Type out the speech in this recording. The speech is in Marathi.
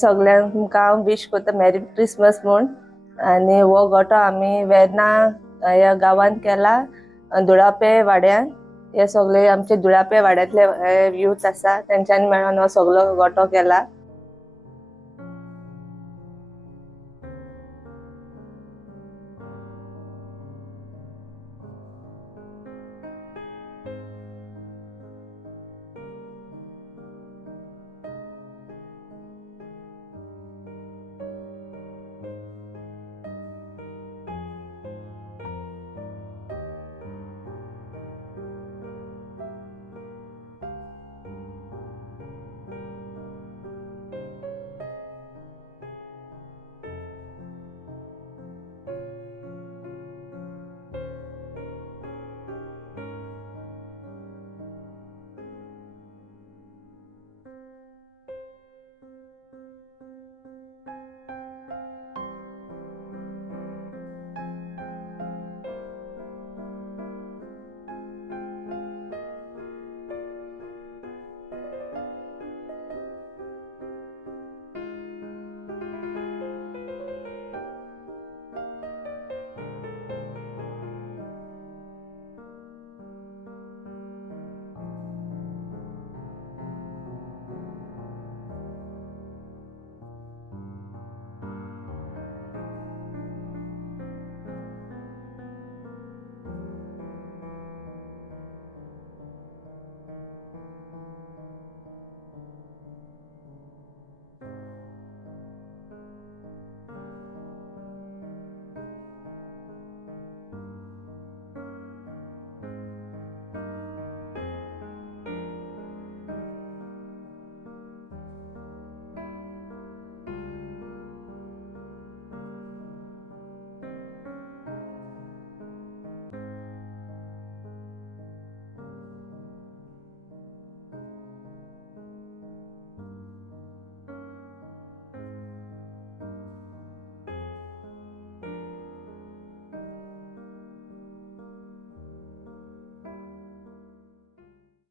सगळ्यांक तुमकां विश करता मेरी क्रिसमस म्हूण। आनी हो गोठो आमी वेर्ना ह्या गांवांत केला, दुळापे वाड्यान। हे सगळे आमचे दुळापे वाड्यांतले यूथ आसा, तेंच्यांनी मेळून हो सगळो गोठो केला।